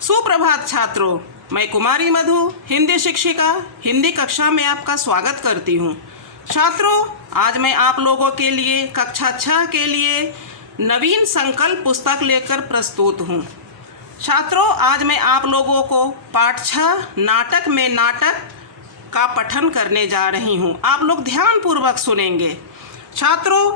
सुप्रभात छात्रों, मैं कुमारी मधु हिंदी शिक्षिका हिंदी कक्षा में आपका स्वागत करती हूँ। छात्रों, आज मैं आप लोगों के लिए कक्षा 6 के लिए नवीन संकल्प पुस्तक लेकर प्रस्तुत हूँ। छात्रों, आज मैं आप लोगों को पाठ 6 नाटक में नाटक का पठन करने जा रही हूँ। आप लोग ध्यानपूर्वक सुनेंगे। छात्रों,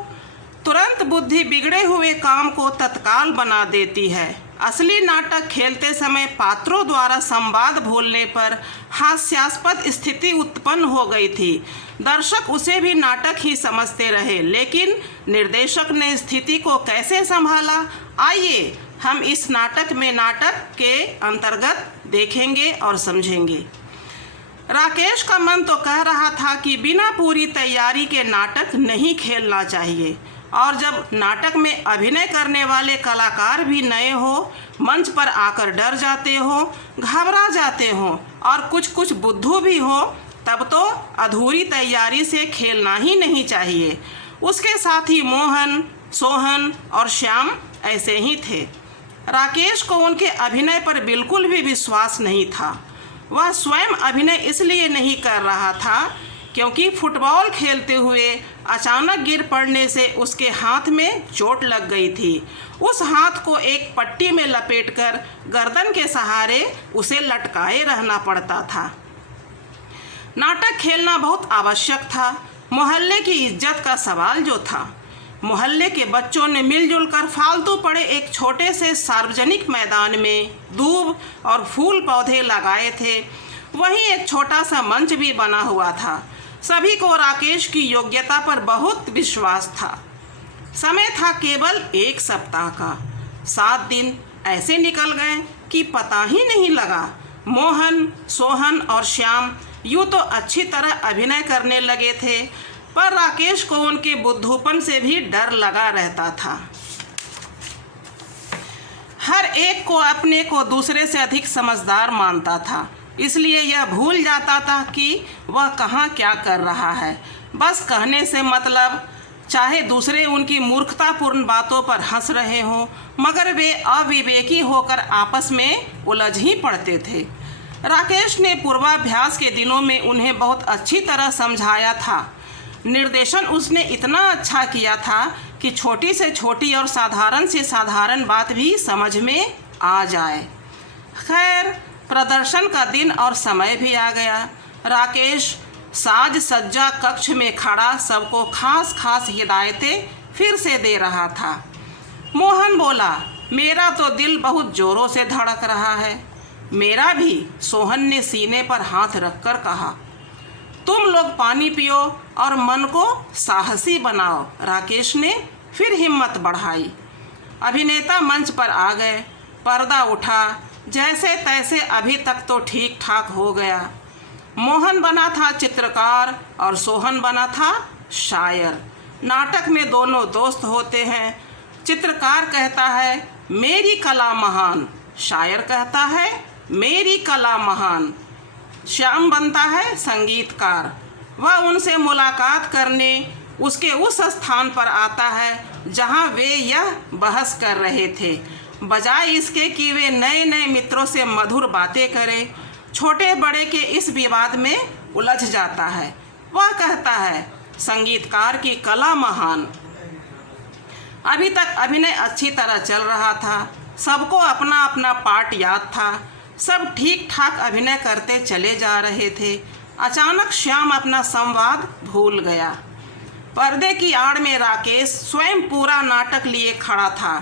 तुरंत बुद्धि बिगड़े हुए काम को तत्काल बना देती है। असली नाटक खेलते समय पात्रों द्वारा संवाद भूलने पर हास्यास्पद स्थिति उत्पन्न हो गई थी। दर्शक उसे भी नाटक ही समझते रहे, लेकिन निर्देशक ने स्थिति को कैसे संभाला, आइए हम इस नाटक में नाटक के अंतर्गत देखेंगे और समझेंगे। राकेश का मन तो कह रहा था कि बिना पूरी तैयारी के नाटक नहीं खेलना चाहिए, और जब नाटक में अभिनय करने वाले कलाकार भी नए हो, मंच पर आकर डर जाते हो, घबरा जाते हो और कुछ बुद्धू भी हो, तब तो अधूरी तैयारी से खेलना ही नहीं चाहिए। उसके साथ ही मोहन, सोहन और श्याम ऐसे ही थे। राकेश को उनके अभिनय पर बिल्कुल भी विश्वास नहीं था। वह स्वयं अभिनय इसलिए नहीं कर रहा था क्योंकि फुटबॉल खेलते हुए अचानक गिर पड़ने से उसके हाथ में चोट लग गई थी। उस हाथ को एक पट्टी में लपेटकर गर्दन के सहारे उसे लटकाए रहना पड़ता था। नाटक खेलना बहुत आवश्यक था। मोहल्ले की इज्जत का सवाल जो था। मोहल्ले के बच्चों ने मिलजुल कर फालतू पड़े एक छोटे से सार्वजनिक मैदान में दूब और फूल पौधे लगाए थे। वहीं एक छोटा सा मंच भी बना हुआ था। सभी को राकेश की योग्यता पर बहुत विश्वास था। समय था केवल 1 सप्ताह का। 7 दिन ऐसे निकल गए कि पता ही नहीं लगा। मोहन, सोहन और श्याम यूँ तो अच्छी तरह अभिनय करने लगे थे, पर राकेश को उनके बुद्धूपन से भी डर लगा रहता था। हर एक को अपने को दूसरे से अधिक समझदार मानता था, इसलिए यह भूल जाता था कि वह कहाँ क्या कर रहा है। बस कहने से मतलब, चाहे दूसरे उनकी मूर्खतापूर्ण बातों पर हंस रहे हों, मगर वे अविवेकी होकर आपस में उलझ ही पड़ते थे। राकेश ने पूर्वाभ्यास के दिनों में उन्हें बहुत अच्छी तरह समझाया था। निर्देशन उसने इतना अच्छा किया था कि छोटी से छोटी और साधारण से साधारण बात भी समझ में आ जाए। खैर, प्रदर्शन का दिन और समय भी आ गया। राकेश साज सज्जा कक्ष में खड़ा सबको खास खास हिदायतें फिर से दे रहा था। मोहन बोला, मेरा तो दिल बहुत जोरों से धड़क रहा है। मेरा भी, सोहन ने सीने पर हाथ रखकर कहा। तुम लोग पानी पियो और मन को साहसी बनाओ, राकेश ने फिर हिम्मत बढ़ाई। अभिनेता मंच पर आ गए। पर्दा उठा। जैसे तैसे अभी तक तो ठीक ठाक हो गया। मोहन बना था चित्रकार और सोहन बना था शायर। नाटक में दोनों दोस्त होते हैं। चित्रकार कहता है, मेरी कला महान। शायर कहता है, मेरी कला महान। श्याम बनता है संगीतकार। वह उनसे मुलाकात करने उसके उस स्थान पर आता है जहां वे यह बहस कर रहे थे। बजाय इसके कि वे नए नए मित्रों से मधुर बातें करें, छोटे बड़े के इस विवाद में उलझ जाता है। वह कहता है, संगीतकार की कला महान। अभी तक अभिनय अच्छी तरह चल रहा था। सबको अपना अपना पार्ट याद था। सब ठीक ठाक अभिनय करते चले जा रहे थे। अचानक श्याम अपना संवाद भूल गया। पर्दे की आड़ में राकेश स्वयं पूरा नाटक लिए खड़ा था।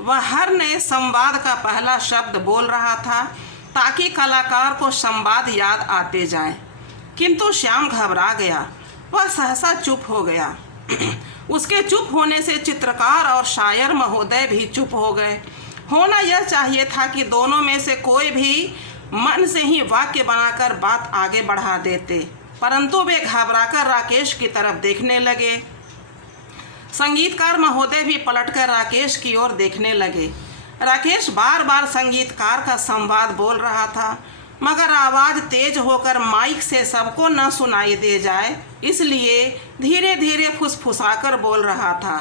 वह हर नए संवाद का पहला शब्द बोल रहा था ताकि कलाकार को संवाद याद आते जाए, किंतु श्याम घबरा गया। वह सहसा चुप हो गया। उसके चुप होने से चित्रकार और शायर महोदय भी चुप हो गए। होना यह चाहिए था कि दोनों में से कोई भी मन से ही वाक्य बनाकर बात आगे बढ़ा देते, परंतु वे घबराकर राकेश की तरफ देखने लगे। संगीतकार महोदय भी पलटकर राकेश की ओर देखने लगे। राकेश बार बार संगीतकार का संवाद बोल रहा था, मगर आवाज़ तेज होकर माइक से सबको न सुनाई दे जाए, इसलिए धीरे धीरे फुसफुसाकर बोल रहा था।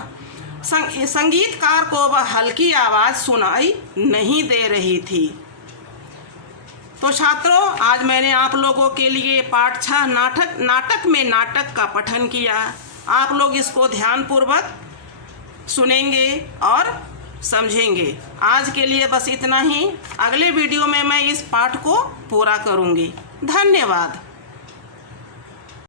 संगीतकार को वह हल्की आवाज़ सुनाई नहीं दे रही थी। तो छात्रों, आज मैंने आप लोगों के लिए पाठ 6 नाटक में नाटक का पठन किया। आप लोग इसको ध्यानपूर्वक सुनेंगे और समझेंगे। आज के लिए बस इतना ही। अगले वीडियो में मैं इस पाठ को पूरा करूंगी। धन्यवाद।